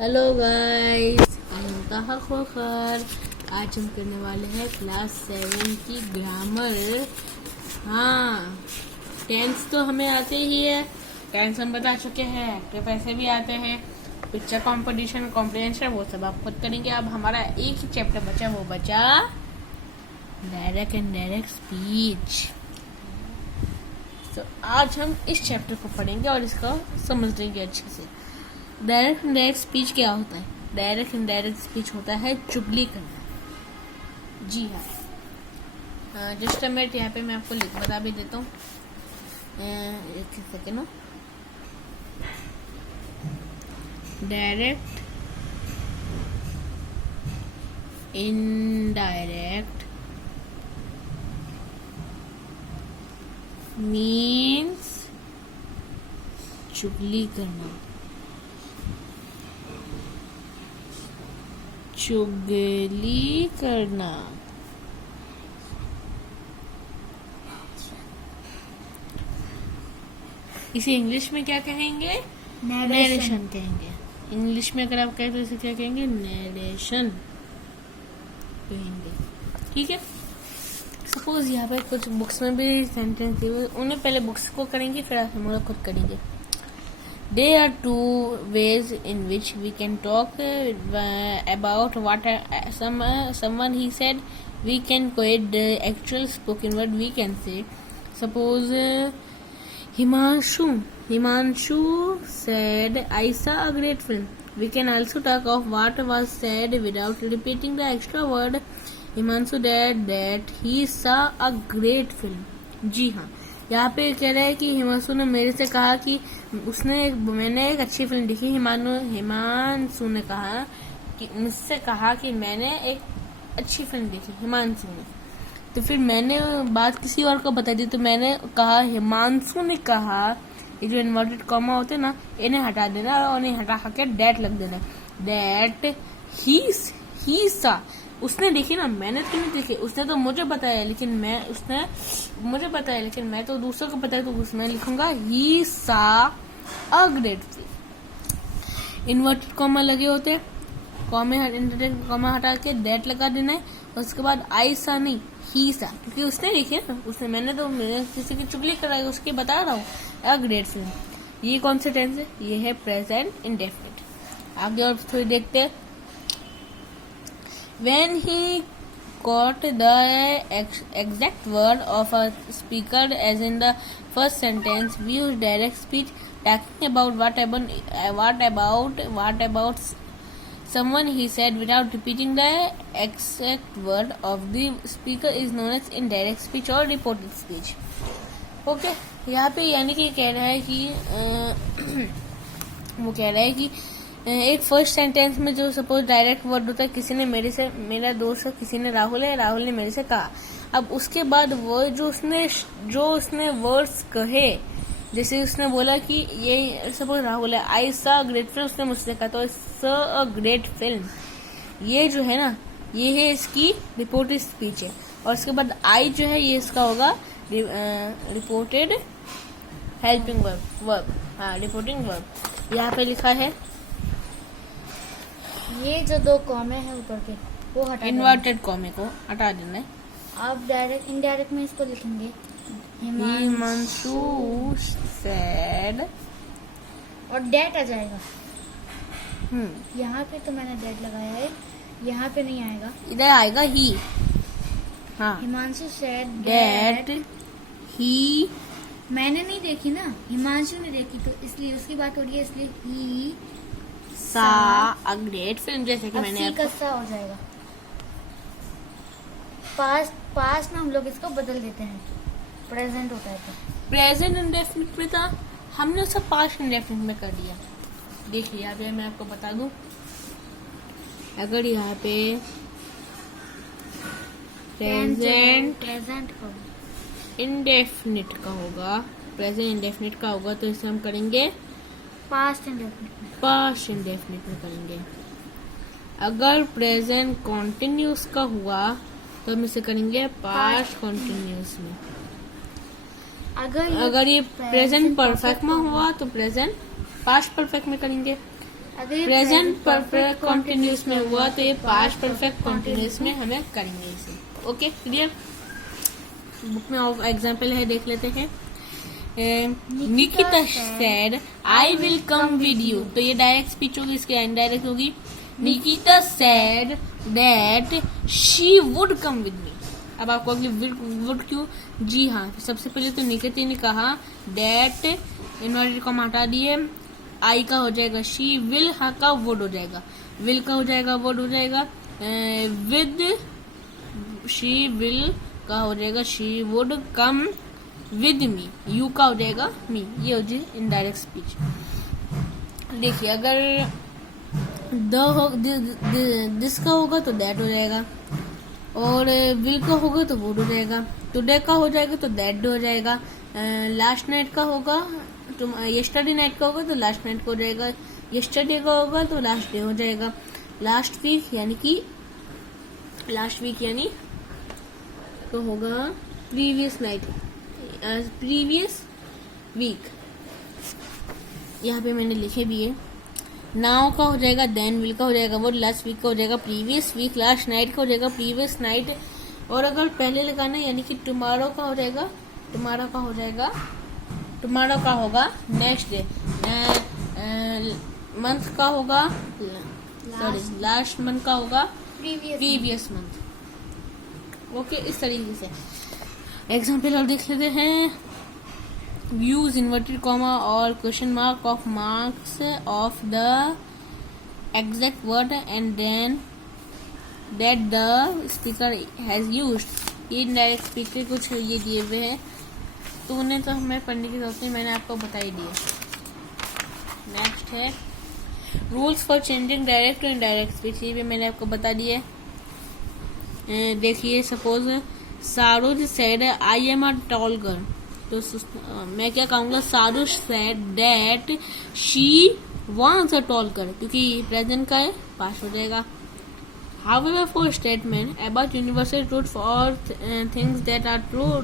Hello guys, इंतहा खोखर। आज हम करने वाले हैं क्लास 7 की ग्रामर। हाँ, टेंस तो हमें आते ही है, टेंस हम बता चुके हैं, एक्टिव पैसे भी आते हैं, पिक्चर कंपटीशन, कॉम्प्रिहेंशन, वो सब आप खुद करेंगे। अब हमारा एक ही चैप्टर बचा, वो बचा डायरेक्ट एंड डायरेक्ट स्पीच। तो आज हम इस चैप्टर को पढ़ेंगे और इसको समझ लेंगे अच्छे से। डायरेक्ट इनडायरेक्ट स्पीच क्या होता है? डायरेक्ट इनडायरेक्ट स्पीच होता है चुगली करना। जी हाँ, जस्ट अ मिनट, यहाँ पे मैं आपको लिख बता भी देता हूँ। एक सेकेंड। डायरेक्ट इनडायरेक्ट मीन्स चुगली करना। चुगली करना। इसे इंग्लिश में क्या कहेंगे? नरेशन कहेंगे। इंग्लिश में अगर आप कहें तो इसे क्या कहेंगे? नरेशन कहेंगे। ठीक है। सपोज यहाँ पे कुछ बुक्स में भी सेंटेंस दिए हुए, उन्हें पहले बुक्स को करेंगे, फिर हम लोग खुद करेंगे। There are two ways in which we can talk about what someone he said. We can quote the actual spoken word. We can say, suppose Himanshu said, "I saw a great film." We can also talk of what was said without repeating the extra word. Himanshu said that he saw a great film. जी हाँ, यहाँ पे कह रहा है कि हिमांशु ने मेरे से कहा कि मैंने एक अच्छी फिल्म देखी। हिमांशु ने कहा कि मुझसे कहा कि मैंने एक अच्छी फिल्म देखी, हिमांशु ने। तो फिर मैंने बात किसी और को बता दी, तो मैंने कहा हिमांशु ने कहा। ये जो इन्वर्टेड कॉमा होते हैं ना, इन्हें हटा देना और इन्हें हटा के डैट लग देना। डैट ही सा, उसने देखी ना, मैंने तो नहीं देखी। उसने तो मुझे बताया, लेकिन मैं तो दूसरों को बताया, तो उसमें लिखूंगा ही सा a great film. Inverted comma लगे होते हैं, कॉमा हटा के दैट लगा देना है। और उसके बाद आई सा नहीं, ही सा, क्योंकि उसने देखी ना, मैंने किसी की चुगली कराई, उसकी बता रहा हूँ अ ग्रेट फिल्म। ये कौन सा टेंस है? ये है प्रेजेंट इंडेफिनिट। आगे और थोड़ी देखते हैं। When he caught the exact word of a speaker, as in the first sentence, we use direct speech, talking about what about someone he said without repeating the exact word of the speaker is known as indirect speech or reported speech. Okay, यहाँ पे यानी कि कह रहा है कि वो कह रहा है कि एक फर्स्ट सेंटेंस में जो सपोज डायरेक्ट वर्ड होता है, किसी ने मेरा दोस्त है, किसी ने राहुल ने मेरे से कहा। अब उसके बाद वो जो उसने वर्ड्स कहे, जैसे उसने बोला कि ये सपोज राहुल है, आई सा ग्रेट फिल्म, उसने मुझसे कहा, तो सा अ ग्रेट फिल्म, ये जो है ना, ये है इसकी रिपोर्टेड स्पीच है। और उसके बाद आई जो है, ये इसका होगा रिपोर्टेड हेल्पिंग वर्ब। हाँ, रिपोर्टिंग वर्ब। यहाँ पे लिखा है, ये जो दो कॉमे हैं ऊपर के, वो हटा इन्वर्टेड कॉमे को हटा देना है। आप डायरेक्ट इनडायरेक्ट में इसको लिखेंगे हिमांशु सेड, और डेट आ जाएगा। यहाँ पे तो मैंने डेट लगाया है, यहाँ पे नहीं आएगा, इधर आएगा ही। हाँ, हिमांशु सेड डेट ही। मैंने नहीं देखी ना, हिमांशु ने देखी, तो इसलिए उसकी बात हो रही है, इसलिए ही सा अ ग्रेट फिल्म, जैसे कि मैंने का सा हो जाएगा। पास्ट ना हम लोग इसको बदल देते हैं, प्रेजेंट होता है तो प्रेजेंट इंडेफिनिट में था, हमने उसे पास्ट इंडेफिनिट में कर दिया। देख लिया। अभी मैं आपको बता दूं, अगर यहाँ पे प्रेजेंट इंडेफिनिट का होगा, प्रेजेंट इंडेफिनिट का होगा, तो इसे हम करेंगे पास्ट इंडेफिनिट में करेंगे। अगर प्रेजेंट कॉन्टिन्यूस का हुआ, तो हम इसे करेंगे पास्ट कॉन्टिन्यूस में। अगर ये प्रेजेंट परफेक्ट में हुआ, तो प्रेजेंट पास्ट परफेक्ट में करेंगे। अगर ये प्रेजेंट परफेक्ट कॉन्टिन्यूस में हुआ तो ये पास्ट परफेक्ट कॉन्टिन्यूस में हमें करेंगे इसे। Okay clear. बुक में और एग्जाम्पल है, देख लेते हैं। Nikita said I will come with you, तो ये डायरेक्ट स्पीच होगी, इसके इनडायरेक्ट होगी। Nikita said that she would come with me. अब आपको अगली वुड क्यों? जी हाँ, सबसे पहले तो निकिता ने कहा, दैट इन्वर्टेड कॉमा हटा दिए, आई का हो जाएगा शी, विल का वुड हो जाएगा, विल का हो जाएगा वुड हो जाएगा, विद शी विल का हो जाएगा she would come with me, you का हो जाएगा मी। ये हो जाए इनडायरेक्ट स्पीच। देखिए अगर दिस का होगा तो दैट हो जाएगा, और विल का होगा तो वुड हो जाएगा, टुडे का हो जाएगा तो दैट हो जाएगा, लास्ट नाइट का होगा तो यस्टरडे नाइट का होगा तो लास्ट नाइट का हो जाएगा, यस्टरडे का होगा तो लास्ट डे हो जाएगा, लास्ट वीक यानी तो होगा प्रीवियस नाइट, प्रीवियस वीक। यहाँ पे मैंने लिखे भी है। नाउ का हो जाएगा देन, विल का हो जाएगा वो, लास्ट वीक का हो जाएगा प्रीवियस वीक, लास्ट नाइट का हो जाएगा प्रीवियस नाइट, और अगर पहले लगाना यानी कि टुमारो का हो जाएगा, टुमारो का होगा नेक्स्ट डे, मंथ का होगा सॉरी लास्ट मंथ का होगा प्रीवियस मंथ। ओके, इस तरीके से एग्जाम्पल और देख लेते हैं। यूज इन्वर्टेड कॉमा और question mark of marks of the exact word and then that the speaker has used. ये इनडायरेक्ट स्पीकर कुछ ये दिए हुए हैं, तो उन्हें तो हमें पढ़ने की जरूरत नहीं, मैंने आपको बता ही दिया। नेक्स्ट है rules for changing direct to indirect speech, ये भी मैंने आपको बता दिया। देखिए सपोज सारुज said I am a tall girl, तो मैं क्या कहूँगा, सारुज said that she wants a tall girl, क्योंकि प्रेजेंट का है पास हो जाएगा। However, for statement about universal truth for things that are true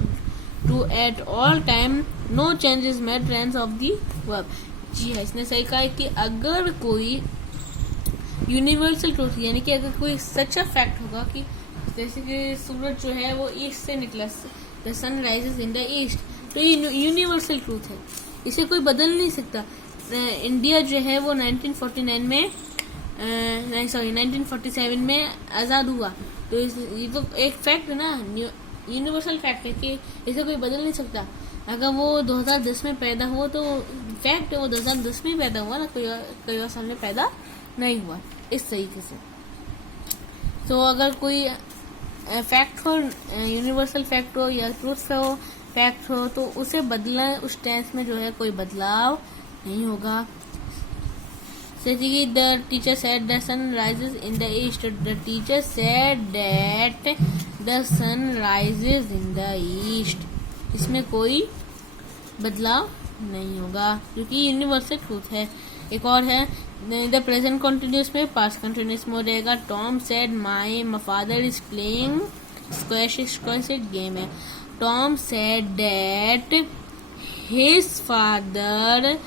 at all time, no change is made tense of the verb. जी हाँ, इसने सही कहा है कि अगर कोई यूनिवर्सल ट्रूथ यानी कि अगर कोई सच्चा फैक्ट होगा कि जैसे कि सूरज जो है वो ईस्ट से निकला, the sun rises in the east, तो ये यूनिवर्सल ट्रूथ है, इसे कोई बदल नहीं सकता। इंडिया जो है वो 1947 में 1947 में आज़ाद हुआ, तो ये तो एक फैक्ट है ना, यूनिवर्सल फैक्ट है कि इसे कोई बदल नहीं सकता। अगर वो 2010 में पैदा हुआ तो फैक्ट है वो 2010 में पैदा हुआ ना, कोई और साल में पैदा नहीं हुआ, इस तरीके से। तो अगर कोई फैक्ट हो, यूनिवर्सल फैक्ट हो या ट्रूथ हो, फैक्ट हो, तो उसे बदला, उस टेंस में जो है कोई बदलाव नहीं होगा। The teacher said the sun rises in the east. The teacher said that the sun rises in the east. इसमें कोई बदलाव नहीं होगा क्योंकि यूनिवर्सल ट्रूथ है। एक और है द प्रेजेंट कंटिन्यूस में पास्ट कंटिन्यूस में हो जाएगा। Tom said my father is playing squash, squash एक गेम है। Tom said that his father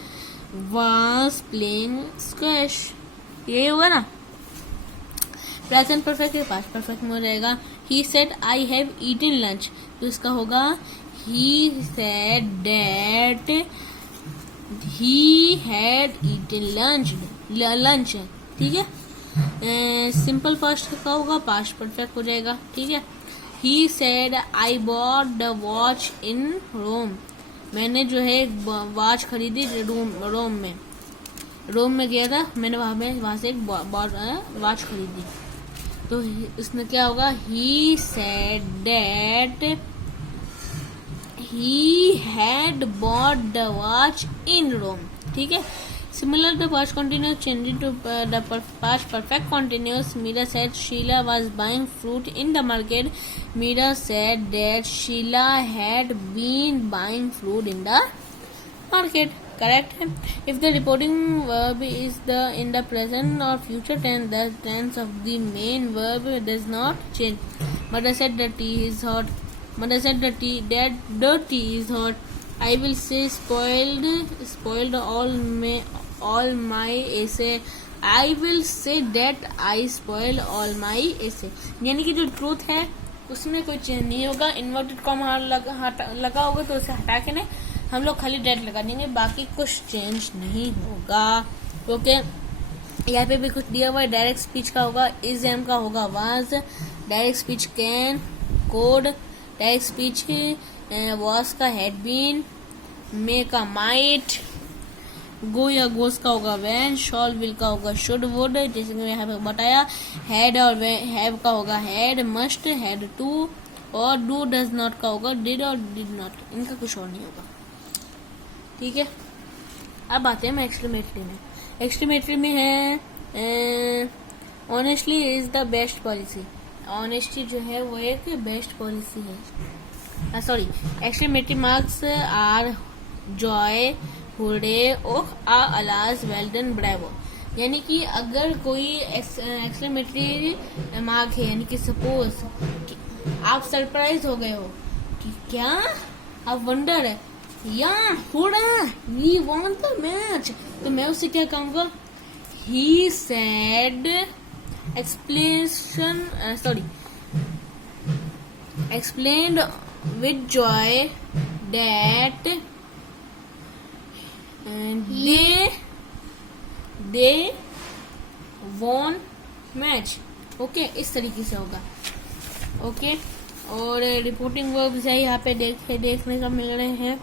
was playing squash, यही होगा ना। प्रेजेंट परफेक्ट है, पास्ट परफेक्ट में हो जाएगा। he said I have eaten lunch, तो इसका होगा he said that he had eaten lunch, lunch है, ठीक है। सिंपल पास्ट का होगा, पास्ट परफेक्ट हो जाएगा, ठीक है। he said I bought the watch in Rome, मैंने जो है वॉच खरीदी रोम में गया था, मैंने वहाँ से एक वॉच खरीदी। तो इसमें क्या होगा, he said that he had bought the watch in Rome, ठीक है। Similar the past continuous changing to the past perfect continuous. Mira said Sheila was buying fruit in the market. Mira said that Sheila had been buying fruit in the market. Correct. If the reporting verb is in the present or future tense, the tense of the main verb does not change. Mother said the tea is hot. Mother said that the tea is hot. I will say spoiled all my ऐसे I will say that I spoil all my ऐसे, यानी कि जो truth है उसमें कोई change नहीं होगा। इन्वर्टेड कॉमा लगा होगा तो उसे हटा के ना हम लोग खाली डेट लगा देंगे, बाकी कुछ चेंज नहीं होगा। ओके, यहाँ पे भी कुछ दिया हुआ है। डायरेक्ट स्पीच का होगा इज एम का होगा was, direct speech can could, direct speech was का हैड बीन, मे का माइट, गो या गोस का होगा वैन, शॉल विल का होगा शुड वुड, जैसे कि यहाँ पे बताया। हैड और हैव का होगा हैड, मस्ट, हैड टू, और डू डज नॉट का होगा डिड और डिड नॉट, इनका कुछ और नहीं होगा। ठीक है, अब आते हैं हम एक्सक्लेमेटरी में। एक्सक्लेमेटरी में है honestly is the best policy. Honesty जो है वो एक बेस्ट पॉलिसी है। Sorry, exclamatory marks are joy, hurrah, oh, ah, alas, well done, bravo. यानी कि अगर कोई एक्सक्लेमेटरी मार्क है, यानी कि सपोज आप सरप्राइज हो गए हो कि क्या, आप वंडर है या hurrah we won the match, तो मैं उससे क्या कहूंगा, he said explained with joy that they won match। Okay, इस तरीके से होगा। ओके, और रिपोर्टिंग वर्ब्स है यहाँ पे देखने का मिल रहे हैं।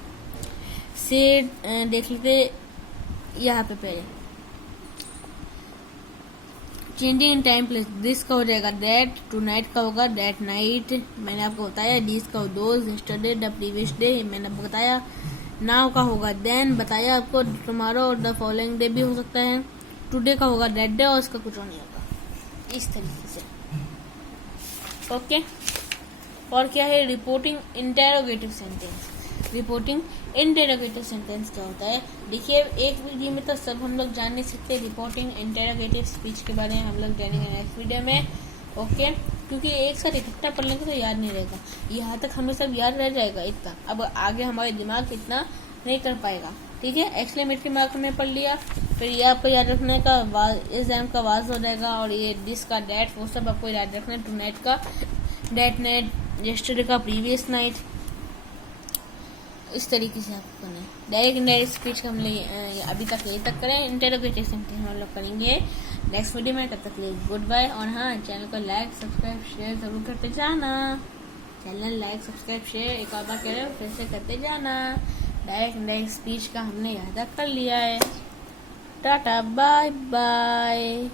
से देख लेते यहाँ पे पहले changing in time place, this का हो जाएगा दैट, टू नाइट का होगा दैट नाइट, मैंने आपको बताया। दिस का those, yesterday the previous day, मैंने आपको बताया। नाउ का होगा देन, बताया आपको। टुमारो और द फॉलोइंग डे भी हो सकता है। टुडे का होगा दैट डे, और उसका कुछ और नहीं होगा। इस तरीके से। ओके, और क्या है reporting interrogative sentence. Reporting interrogative sentence क्या होता है, देखिए एक वीडियो में तो सब हम लोग जान नहीं सकते। रिपोर्टिंग इंटेरोगेटिव स्पीच के बारे में हम लोग जानेंगे नेक्स्ट वीडियो में। ओके, क्योंकि एक साथ इकट्ठा पढ़ लेंगे तो याद नहीं रहेगा, यहाँ तक हमें सब याद रह जाएगा इतना, अब आगे हमारे दिमाग इतना नहीं कर पाएगा। ठीक है, एक्सक्लेमेटरी मार्क हमने पढ़ लिया, फिर ये आपको याद रखने का इज एम का वाज हो जाएगा, और ये दिस का डेट, वो सब आपको याद रखना है। टू नाइट का डेट नाइट, यस्टरडे का प्रीवियस नाइट, इस तरीके से आपको करना है। डायरेक्ट इनडायरेक्ट स्पीच का हम लोग अभी तक यही तक करें। इंटेरोगेटिव सेंटेंस हम लोग करेंगे नेक्स्ट वीडियो में। तब तक लिए गुड बाय, और हाँ, चैनल को लाइक सब्सक्राइब शेयर जरूर करते जाना। चैनल लाइक सब्सक्राइब शेयर एक और बार कह रहे हो, फिर से करते जाना। डायरेक्ट इनडायरेक्ट स्पीच का हमने यहाँ तक कर लिया है। Tata bye bye.